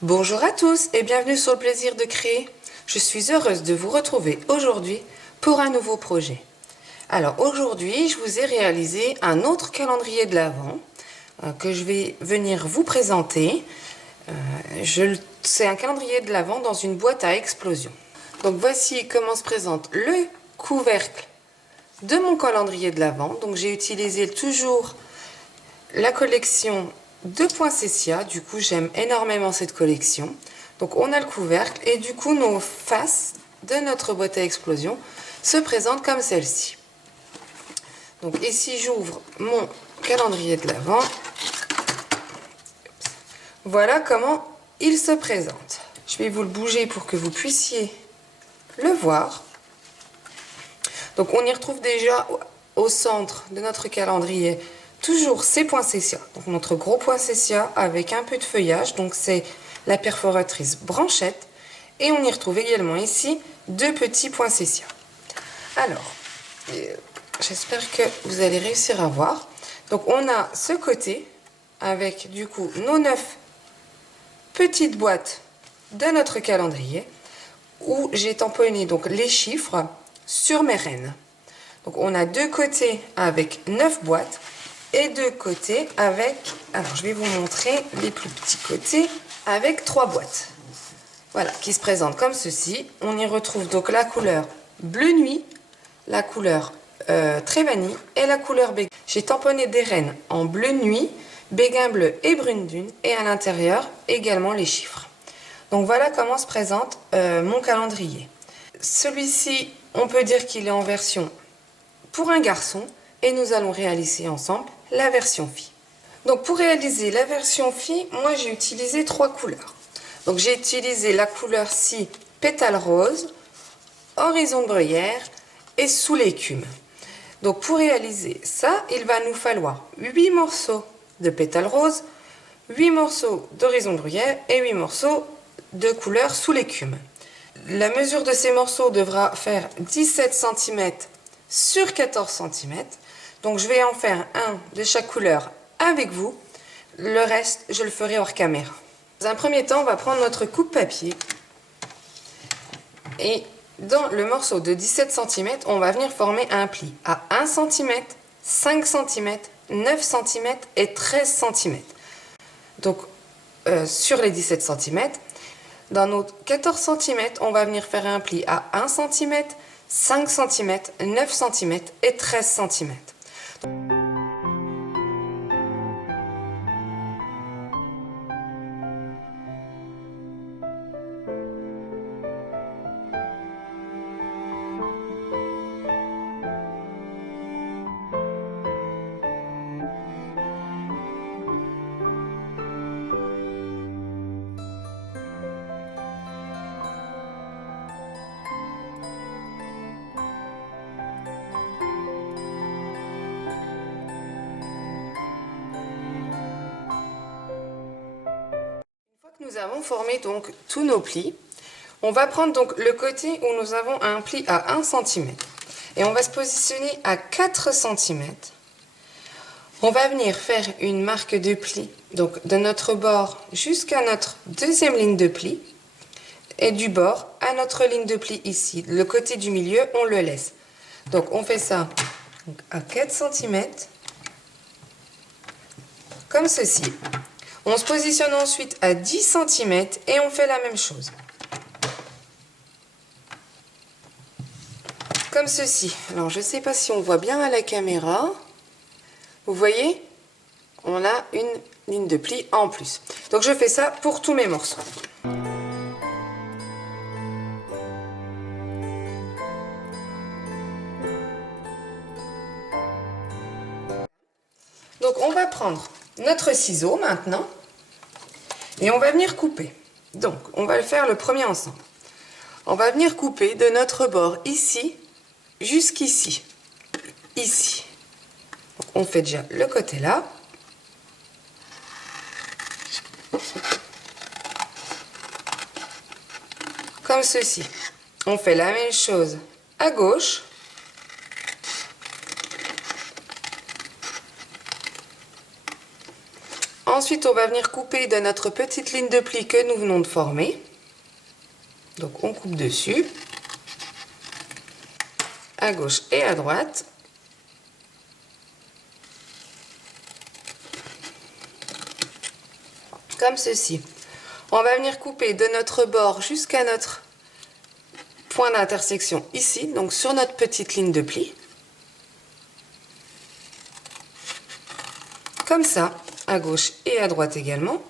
Bonjour à tous et bienvenue sur le plaisir de créer. Je suis heureuse de vous retrouver aujourd'hui pour un nouveau projet. Alors aujourd'hui, je vous ai réalisé un autre calendrier de l'Avent que je vais venir vous présenter. C'est un calendrier de l'Avent dans une boîte à explosion. Donc voici comment se présente le couvercle de mon calendrier de l'Avent. Donc j'ai utilisé toujours la collection de Poinsettia. Du coup, j'aime énormément cette collection. Donc on a le couvercle et du coup nos faces de notre boîte à explosion se présentent comme celle-ci. Donc ici j'ouvre mon calendrier de l'Avent. Voilà comment il se présente. Je vais vous le bouger pour que vous puissiez le voir. Donc on y retrouve déjà au centre de notre calendrier toujours ces poinsettias. Donc notre gros poinsettia avec un peu de feuillage. Donc c'est la perforatrice branchette. Et on y retrouve également ici deux petits poinsettias. Alors, j'espère que vous allez réussir à voir. Donc on a ce côté avec du coup nos 9 petites boîtes de notre calendrier où j'ai tamponné donc les chiffres sur mes rennes. Donc on a deux côtés avec 9 boîtes et deux côtés avec, alors je vais vous montrer les plus petits côtés avec 3 boîtes. Voilà, qui se présentent comme ceci. On y retrouve donc la couleur bleu nuit, la couleur très vanille et la couleur béguin. J'ai tamponné des rennes en bleu nuit, béguin bleu et brune dune et à l'intérieur également les chiffres. Donc voilà comment se présente mon calendrier. Celui-ci, on peut dire qu'il est en version pour un garçon et nous allons réaliser ensemble la version fille. Donc pour réaliser la version fille, moi j'ai utilisé 3 couleurs. Donc j'ai utilisé la couleur ci, pétale rose, horizon de bruyère et sous l'écume. Donc pour réaliser ça, il va nous falloir 8 morceaux de pétale rose, 8 morceaux d'horizon de bruyère et 8 morceaux de couleur sous l'écume. La mesure de ces morceaux devra faire 17 cm sur 14 cm. Donc je vais en faire un de chaque couleur avec vous. Le reste, je le ferai hors caméra. Dans un premier temps, on va prendre notre coupe-papier. Et dans le morceau de 17 cm, on va venir former un pli à 1 cm, 5 cm, 9 cm et 13 cm. Donc sur les 17 cm, dans nos 14 cm, on va venir faire un pli à 1 cm, 5 cm, 9 cm et 13 cm. Nous avons formé donc tous nos plis. On va prendre donc le côté où nous avons un pli à 1 cm et on va se positionner à 4 cm. On va venir faire une marque de pli donc de notre bord jusqu'à notre deuxième ligne de pli et du bord à notre ligne de pli ici. Le côté du milieu, on le laisse. Donc on fait ça à 4 cm comme ceci. On se positionne ensuite à 10 cm et on fait la même chose. Comme ceci. Alors, je ne sais pas si on voit bien à la caméra. Vous voyez? On a une ligne de pli en plus. Donc, je fais ça pour tous mes morceaux. Donc, on va prendre notre ciseau maintenant et on va venir couper. Donc, on va le faire le premier ensemble. On va venir couper de notre bord ici jusqu'ici. Ici. Donc, on fait déjà le côté là. Comme ceci. On fait la même chose à gauche. Ensuite, on va venir couper de notre petite ligne de pli que nous venons de former. Donc, on coupe dessus, à gauche et à droite. Comme ceci. On va venir couper de notre bord jusqu'à notre point d'intersection ici, donc sur notre petite ligne de pli. Comme ça, à gauche et à droite également.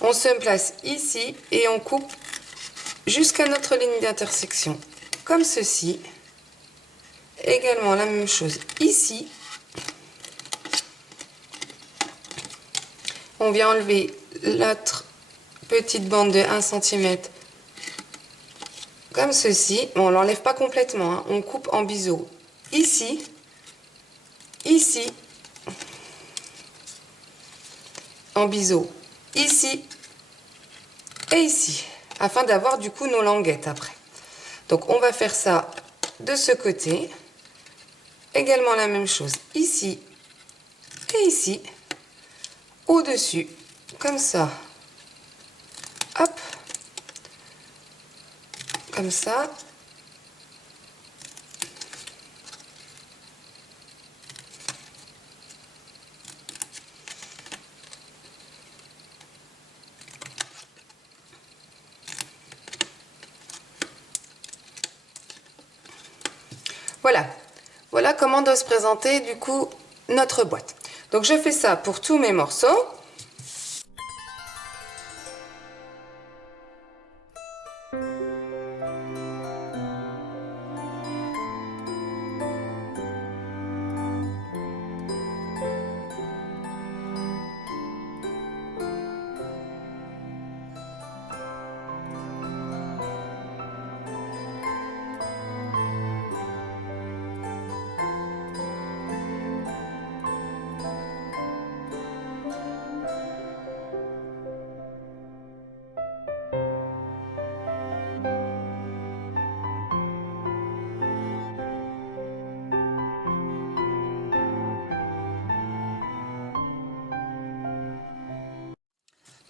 On se place ici et on coupe jusqu'à notre ligne d'intersection, comme ceci. Également la même chose ici. On vient enlever l'autre petite bande de 1 cm comme ceci. Bon, on ne l'enlève pas complètement, hein. On coupe en biseau ici, ici, en biseau ici et ici, afin d'avoir du coup nos languettes après. Donc on va faire ça de ce côté. Également la même chose ici et ici. Au-dessus, comme ça, hop, comme ça, voilà, voilà comment doit se présenter du coup notre boîte. Donc je fais ça pour tous mes morceaux.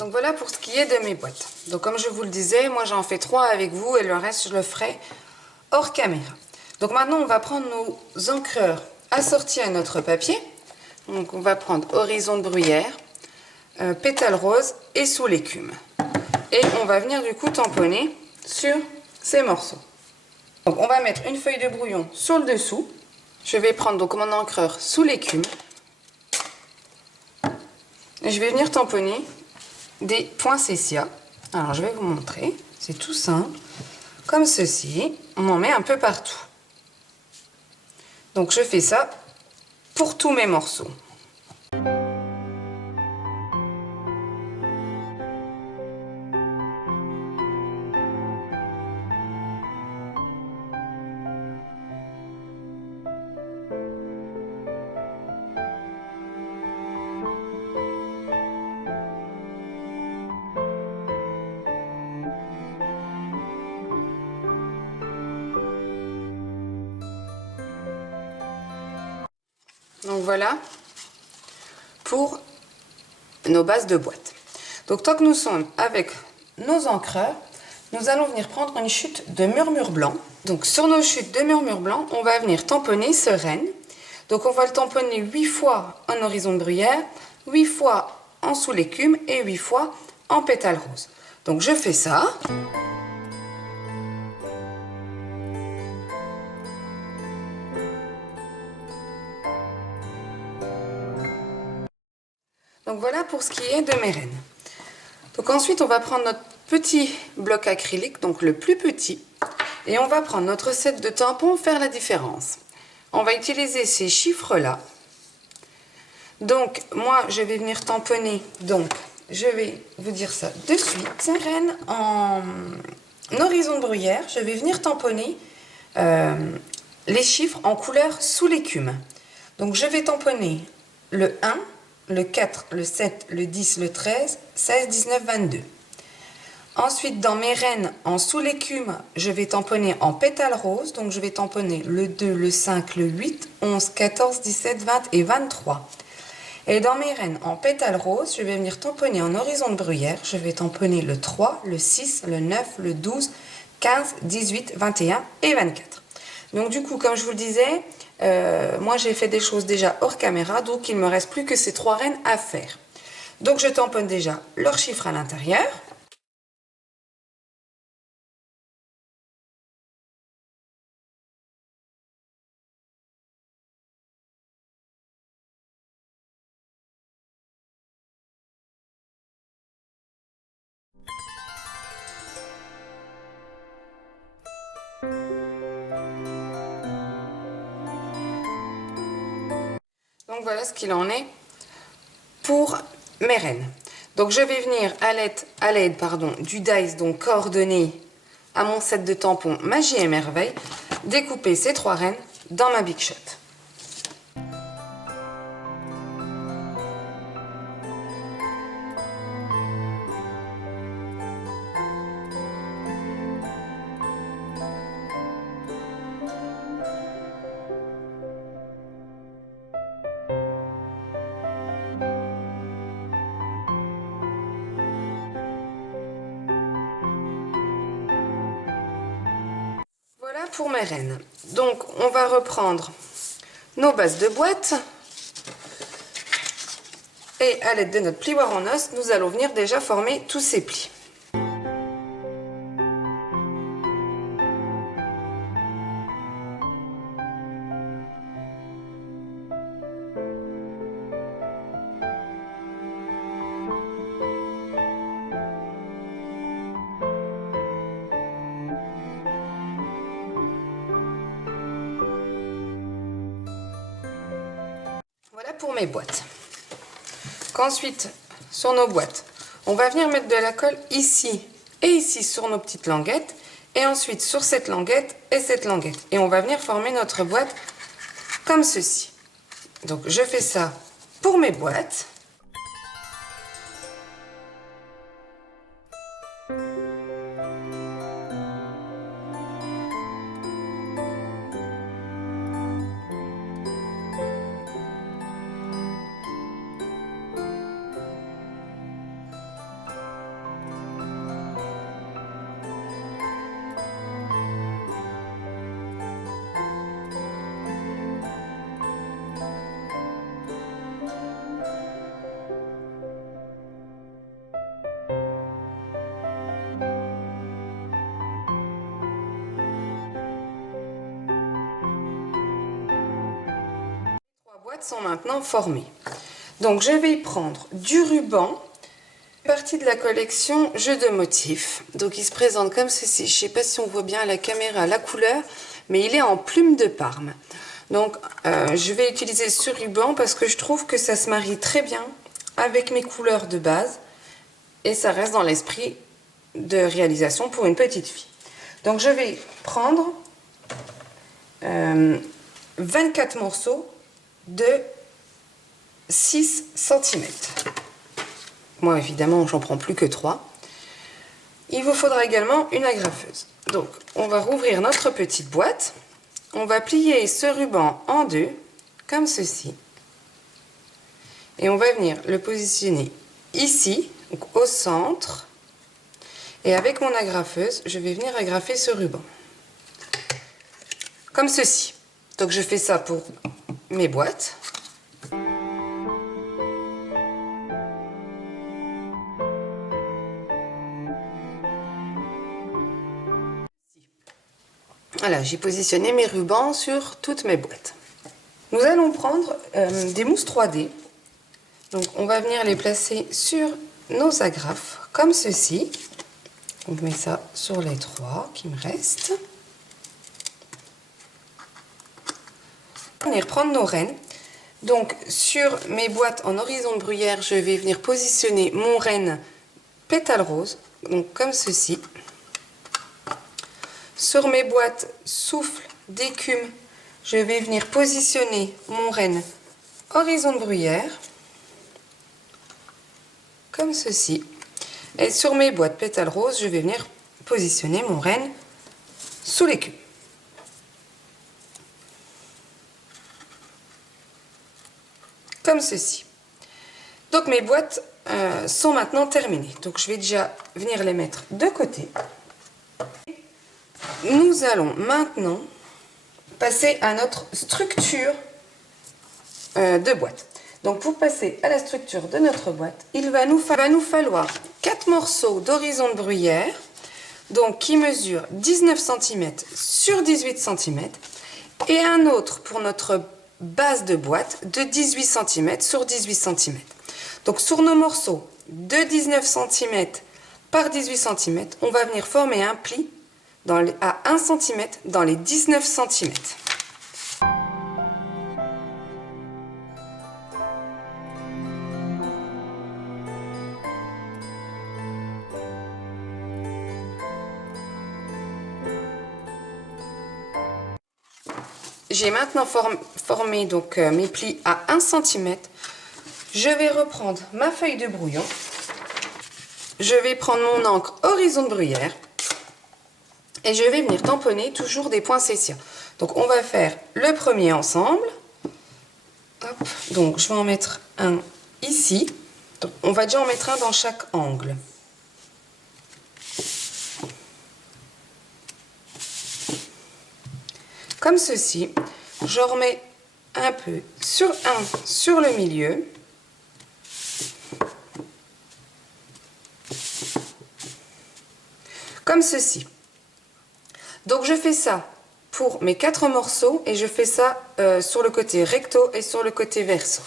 Donc voilà pour ce qui est de mes boîtes. Donc comme je vous le disais, moi j'en fais 3 avec vous et le reste je le ferai hors caméra. Donc maintenant on va prendre nos encreurs assortis à notre papier. Donc on va prendre horizon de bruyère, pétale rose et sous l'écume. Et on va venir du coup tamponner sur ces morceaux. Donc on va mettre une feuille de brouillon sur le dessous. Je vais prendre donc mon encreur sous l'écume. Et je vais venir tamponner des poinsettias. Alors je vais vous montrer, c'est tout simple, comme ceci, on en met un peu partout. Donc je fais ça pour tous mes morceaux. Donc voilà pour nos bases de boîte. Donc tant que nous sommes avec nos encreurs, nous allons venir prendre une chute de murmure blanc. Donc sur nos chutes de murmure blanc, on va venir tamponner ce renne. Donc on va le tamponner 8 fois en horizon de bruyère, 8 fois en sous l'écume et 8 fois en pétale rose. Donc je fais ça. Donc voilà pour ce qui est de mes rennes. Donc ensuite on va prendre notre petit bloc acrylique, donc le plus petit, et on va prendre notre set de tampons, faire la différence. On va utiliser ces chiffres là. Donc moi je vais venir tamponner, donc je vais vous dire ça de suite. Ces rennes en horizon de bruyère, je vais venir tamponner les chiffres en couleur sous l'écume. Donc je vais tamponner le 1, le 4, le 7, le 10, le 13, 16, 19, 22. Ensuite, dans mes rennes en sous l'écume, je vais tamponner en pétale rose. Donc, je vais tamponner le 2, le 5, le 8, 11, 14, 17, 20 et 23. Et dans mes rennes en pétales roses, je vais venir tamponner en horizon de bruyère. Je vais tamponner le 3, le 6, le 9, le 12, 15, 18, 21 et 24. Donc du coup, comme je vous le disais, moi j'ai fait des choses déjà hors caméra, donc il ne me reste plus que ces 3 rennes à faire. Donc je tamponne déjà leur chiffre à l'intérieur. Donc voilà ce qu'il en est pour mes rennes. Donc je vais venir à l'aide du dice, donc coordonné à mon set de tampons Magie et Merveille, découper ces 3 rennes dans ma Big Shot. Voilà pour mes rennes. Donc on va reprendre nos bases de boîte. Et à l'aide de notre plioir en os, nous allons venir déjà former tous ces plis. Voilà pour mes boîtes. Qu'ensuite, sur nos boîtes, on va venir mettre de la colle ici et ici sur nos petites languettes, et ensuite sur cette languette et cette languette. Et on va venir former notre boîte comme ceci. Donc je fais ça pour mes boîtes. Boîtes sont maintenant formées. Donc je vais prendre du ruban, partie de la collection Jeux de motifs. Donc il se présente comme ceci. Je ne sais pas si on voit bien à la caméra la couleur, mais il est en plume de Parme. Donc je vais utiliser ce ruban parce que je trouve que ça se marie très bien avec mes couleurs de base et ça reste dans l'esprit de réalisation pour une petite fille. Donc je vais prendre 24 morceaux de 6 cm. Moi, évidemment, j'en prends plus que 3. Il vous faudra également une agrafeuse. Donc, on va rouvrir notre petite boîte. On va plier ce ruban en deux, comme ceci. Et on va venir le positionner ici, donc au centre. Et avec mon agrafeuse, je vais venir agrafer ce ruban. Comme ceci. Donc, je fais ça pour mes boîtes. Voilà, j'ai positionné mes rubans sur toutes mes boîtes. Nous allons prendre des mousses 3D. Donc, on va venir les placer sur nos agrafes, comme ceci. On met ça sur les 3 qui me restent. On va venir prendre nos rennes. Donc, sur mes boîtes en horizon de bruyère, je vais venir positionner mon renne pétale rose, donc comme ceci. Sur mes boîtes souffle d'écume, je vais venir positionner mon renne horizon de bruyère, comme ceci. Et sur mes boîtes pétales roses, je vais venir positionner mon renne sous l'écume. Comme ceci. Donc mes boîtes sont maintenant terminées. Donc je vais déjà venir les mettre de côté. Nous allons maintenant passer à notre structure de boîte. Donc pour passer à la structure de notre boîte, il va nous falloir 4 morceaux d'horizon de bruyère, donc qui mesure 19 cm sur 18 cm, et un autre pour notre base de boîte de 18 cm sur 18 cm. Donc sur nos morceaux de 19 cm par 18 cm, on va venir former un pli à 1 cm dans les 19 cm. J'ai maintenant formé donc, mes plis à 1 cm. Je vais reprendre ma feuille de brouillon. Je vais prendre mon encre horizon de bruyère. Et je vais venir tamponner toujours des points Cécia. Donc on va faire le premier ensemble. Hop. Donc je vais en mettre un ici. Donc, on va déjà en mettre un dans chaque angle. Comme ceci. Je remets un peu sur le milieu. Comme ceci. Donc je fais ça pour mes 4 morceaux et je fais ça sur le côté recto et sur le côté verso.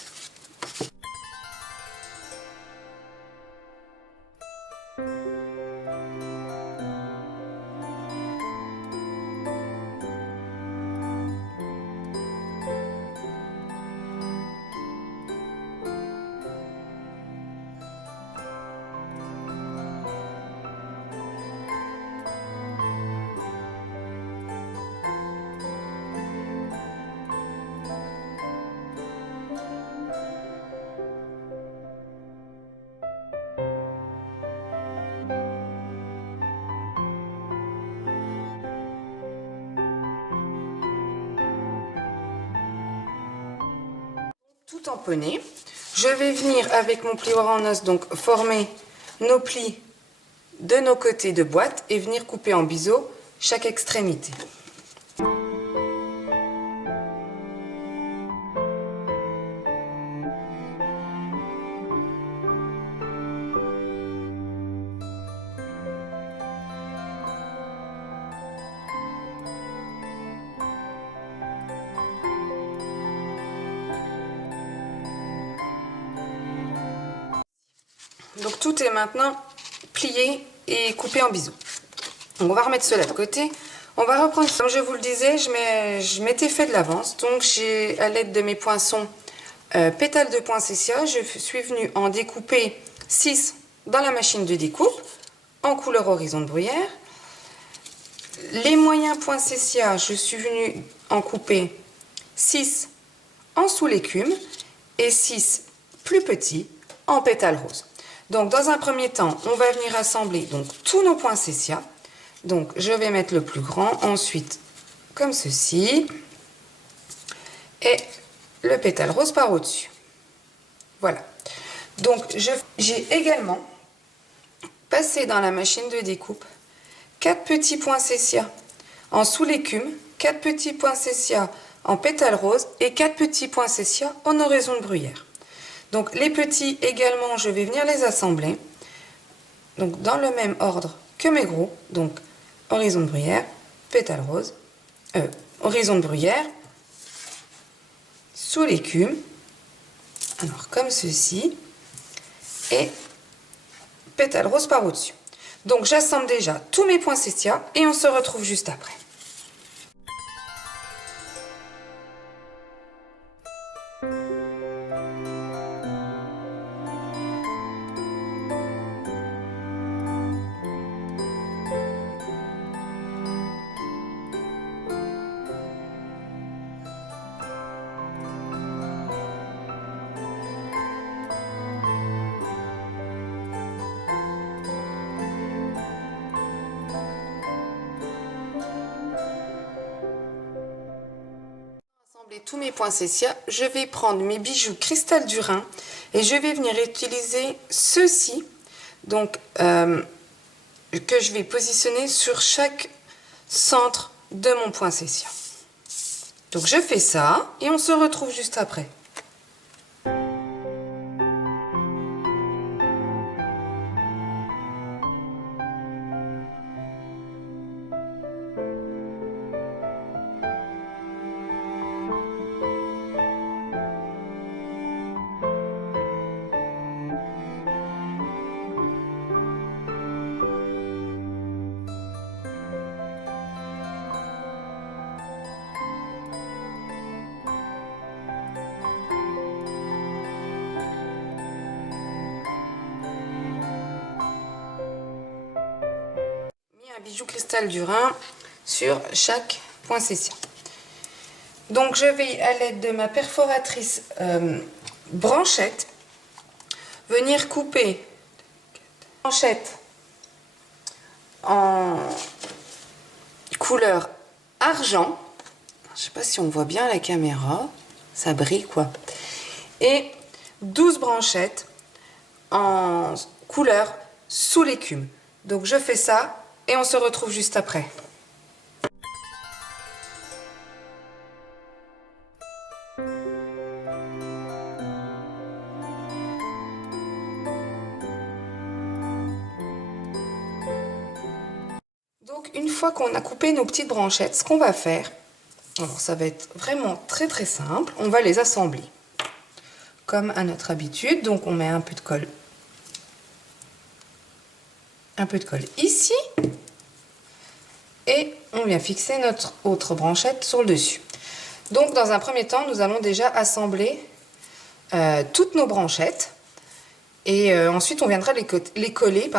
Tout tamponné. Je vais venir avec mon plioir en os donc former nos plis de nos côtés de boîte et venir couper en biseau chaque extrémité. Donc tout est maintenant plié et coupé en biseau. Donc on va remettre cela de côté. On va reprendre, comme je vous le disais, je m'étais fait de l'avance. Donc j'ai, à l'aide de mes poinçons pétales de poinsettia, je suis venue en découper 6 dans la machine de découpe en couleur horizon de bruyère. Les moyens poinsettia, je suis venue en couper 6 en sous l'écume et 6 plus petits en pétales roses. Donc dans un premier temps, on va venir assembler donc tous nos poinsettia. Donc je vais mettre le plus grand, ensuite comme ceci, et le pétale rose par au-dessus. Voilà. Donc j'ai également passé dans la machine de découpe 4 petits poinsettia en sous l'écume, 4 petits poinsettia en pétale rose et 4 petits poinsettia en horizon de bruyère. Donc les petits également, je vais venir les assembler donc dans le même ordre que mes gros. Donc horizon de bruyère, pétale rose, horizon de bruyère, sous l'écume, alors comme ceci, et pétale rose par au-dessus. Donc j'assemble déjà tous mes poinsettias et on se retrouve juste après. Tous mes poinsettias, je vais prendre mes bijoux cristal du Rhin Et je vais venir utiliser ceci, donc que je vais positionner sur chaque centre de mon poinsettia. Donc je fais ça et on se retrouve juste après. Un bijou cristal du Rhin sur chaque poinsettia. Donc je vais, à l'aide de ma perforatrice branchette, venir couper branchette en couleur argent. Je ne sais pas si on voit bien à la caméra, ça brille quoi. Et 12 branchettes en couleur sous l'écume. Donc je fais ça et on se retrouve juste après. Donc une fois qu'on a coupé nos petites branchettes, ce qu'on va faire, alors ça va être vraiment très très simple, on va les assembler comme à notre habitude. Donc on met un peu de colle ici et on vient fixer notre autre branchette sur le dessus. Donc dans un premier temps, nous allons déjà assembler toutes nos branchettes et ensuite on viendra les coller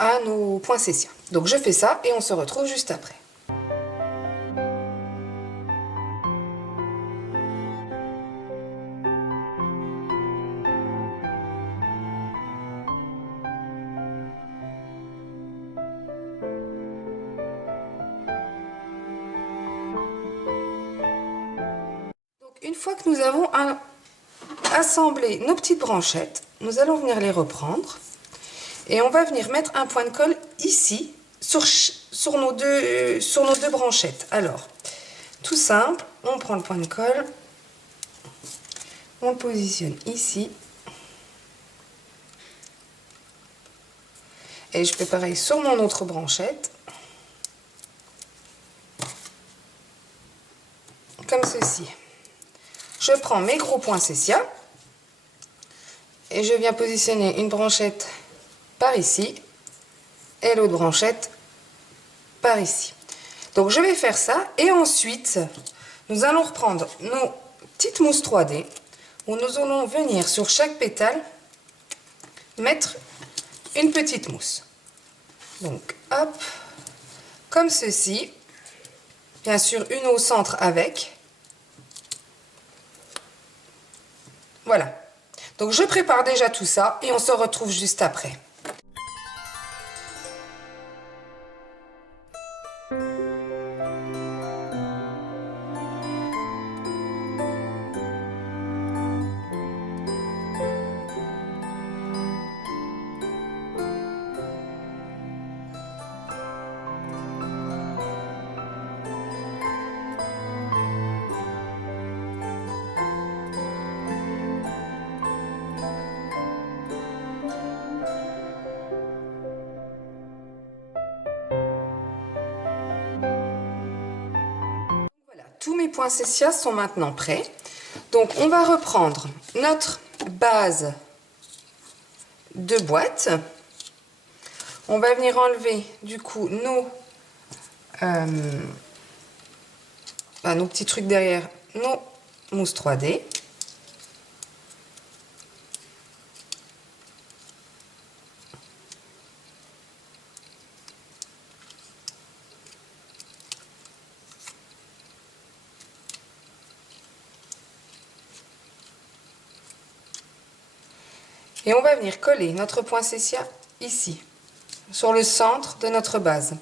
à nos poinsettias. Donc je fais ça et on se retrouve juste après. Une fois que nous avons assemblé nos petites branchettes, nous allons venir les reprendre et on va venir mettre un point de colle ici sur nos deux branchettes. Alors, tout simple, on prend le point de colle, on le positionne ici et je fais pareil sur mon autre branchette, comme ceci. Je prends mes gros poinsettias et je viens positionner une branchette par ici et l'autre branchette par ici. Donc je vais faire ça et ensuite nous allons reprendre nos petites mousses 3D où nous allons venir sur chaque pétale mettre une petite mousse. Donc hop, comme ceci, bien sûr une au centre avec. Voilà, donc je prépare déjà tout ça et on se retrouve juste après. Tous mes poinsettias sont maintenant prêts. Donc on va reprendre notre base de boîte. On va venir enlever du coup nos petits trucs derrière, nos mousses 3D. Et on va venir coller notre poinsettia ici, sur le centre de notre base.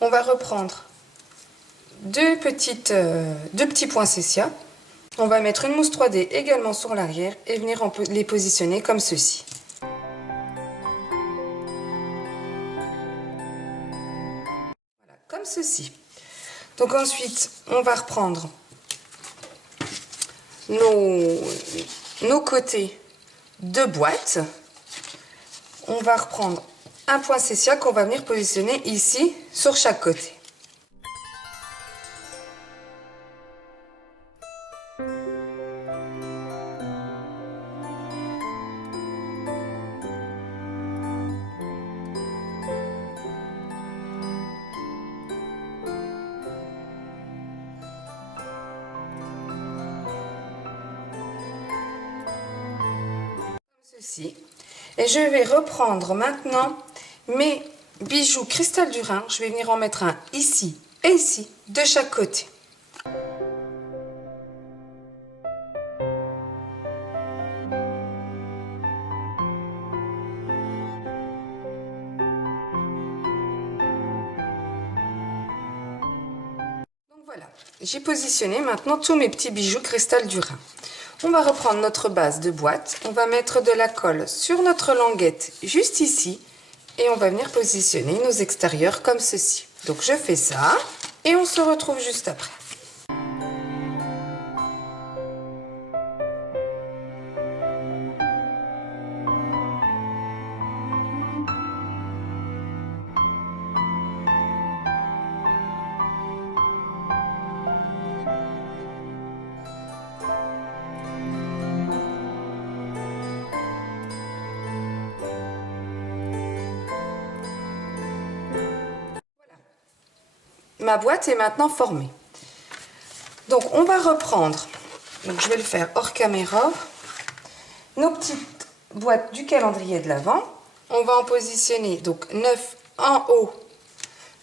On va reprendre deux petits poinsettias On va mettre une mousse 3D également sur l'arrière et venir les positionner comme ceci. Voilà, comme ceci. Donc ensuite, on va reprendre nos côtés de boîte. On va reprendre un poinsettia qu'on va venir positionner ici sur chaque côté. Ceci. Et je vais reprendre maintenant mes bijoux cristal du Rhin. Je vais venir en mettre un ici et ici, de chaque côté. Donc voilà, j'ai positionné maintenant tous mes petits bijoux cristal du Rhin. On va reprendre notre base de boîte, on va mettre de la colle sur notre languette juste ici et on va venir positionner nos extérieurs comme ceci. Donc je fais ça et on se retrouve juste après. Ma boîte est maintenant formée. Donc on va reprendre, donc je vais le faire hors caméra, nos petites boîtes du calendrier de l'Avent. On va en positionner donc 9 en haut,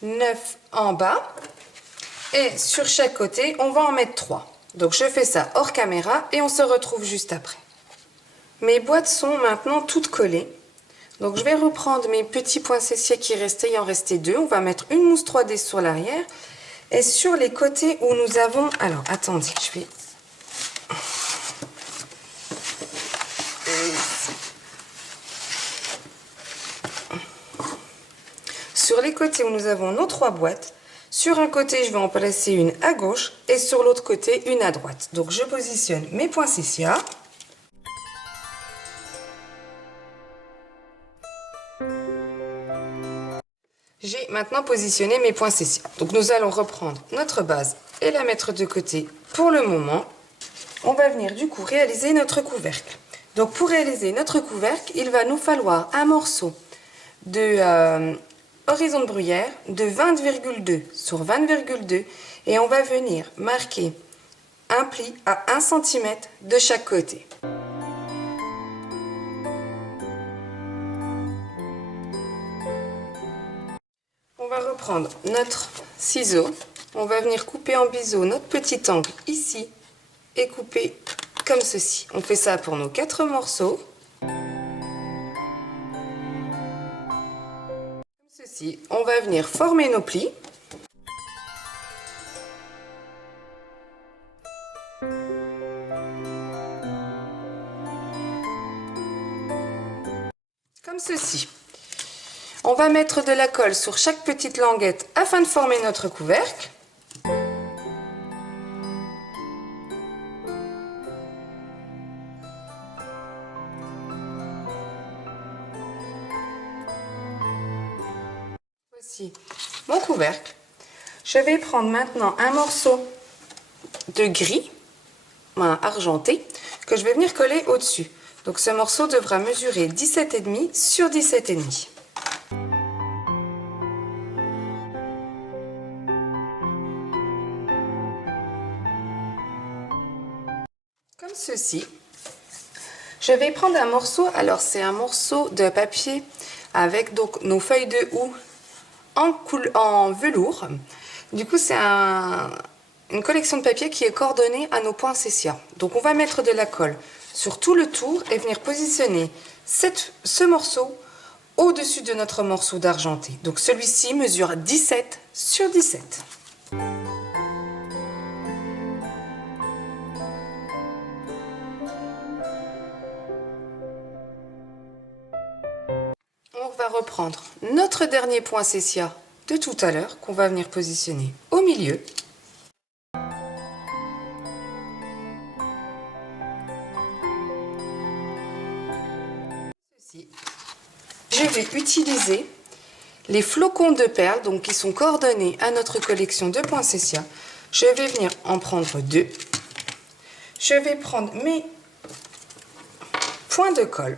9 en bas. Et sur chaque côté, on va en mettre 3. Donc je fais ça hors caméra et on se retrouve juste après. Mes boîtes sont maintenant toutes collées. Donc je vais reprendre mes petits poinsettias qui restaient, il en restait 2. On va mettre une mousse 3D sur l'arrière. Et sur les côtés où nous avons... Alors attendez, je vais... Sur les côtés où nous avons nos 3 boîtes, sur un côté je vais en placer une à gauche et sur l'autre côté une à droite. Donc je positionne mes poinsettias. J'ai maintenant positionné mes poinsettias. Donc nous allons reprendre notre base et la mettre de côté pour le moment. On va venir du coup réaliser notre couvercle. Donc pour réaliser notre couvercle, il va nous falloir un morceau de horizon de bruyère de 20,2 sur 20,2 et on va venir marquer un pli à 1 cm de chaque côté. On va reprendre notre ciseau, on va venir couper en biseau notre petit angle ici et couper comme ceci. On fait ça pour nos 4 morceaux. Comme ceci, on va venir former nos plis. Comme ceci. On va mettre de la colle sur chaque petite languette afin de former notre couvercle. Voici mon couvercle. Je vais prendre maintenant un morceau de gris argenté que je vais venir coller au-dessus. Donc ce morceau devra mesurer 17,5 sur 17,5. Comme ceci. Je vais prendre un morceau, alors c'est un morceau de papier avec donc nos feuilles de houx en velours. Du coup c'est une collection de papier qui est coordonnée à nos poinsettias. Donc on va mettre de la colle sur tout le tour et venir positionner ce morceau au-dessus de notre morceau d'argenté. Donc celui-ci mesure 17 sur 17. reprendre notre dernier poinsettia de tout à l'heure qu'on va venir positionner au milieu. Je vais utiliser les flocons de perles, donc qui sont coordonnés à notre collection de poinsettias. Je vais venir en prendre 2. Je vais prendre mes points de colle.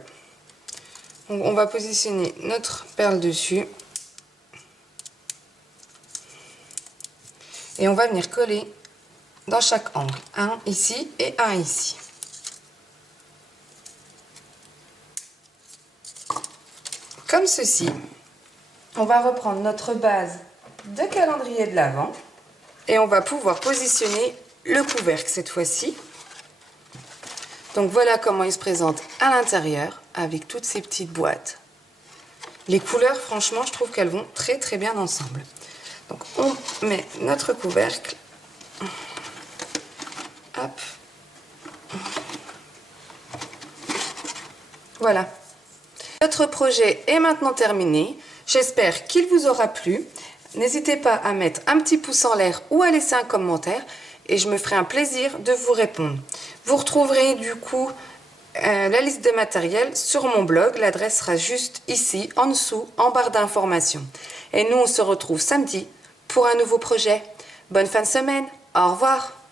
Donc on va positionner notre perle dessus. Et on va venir coller dans chaque angle. Un ici et un ici. Comme ceci. On va reprendre notre base de calendrier de l'Avent. Et on va pouvoir positionner le couvercle cette fois-ci. Donc voilà comment il se présente à l'intérieur avec toutes ces petites boîtes. Les couleurs, franchement, je trouve qu'elles vont très très bien ensemble. Donc on met notre couvercle. Hop. Voilà. Notre projet est maintenant terminé. J'espère qu'il vous aura plu. N'hésitez pas à mettre un petit pouce en l'air ou à laisser un commentaire et je me ferai un plaisir de vous répondre. Vous retrouverez du coup la liste de matériel sur mon blog. L'adresse sera juste ici, en dessous, en barre d'informations. Et nous, on se retrouve samedi pour un nouveau projet. Bonne fin de semaine. Au revoir.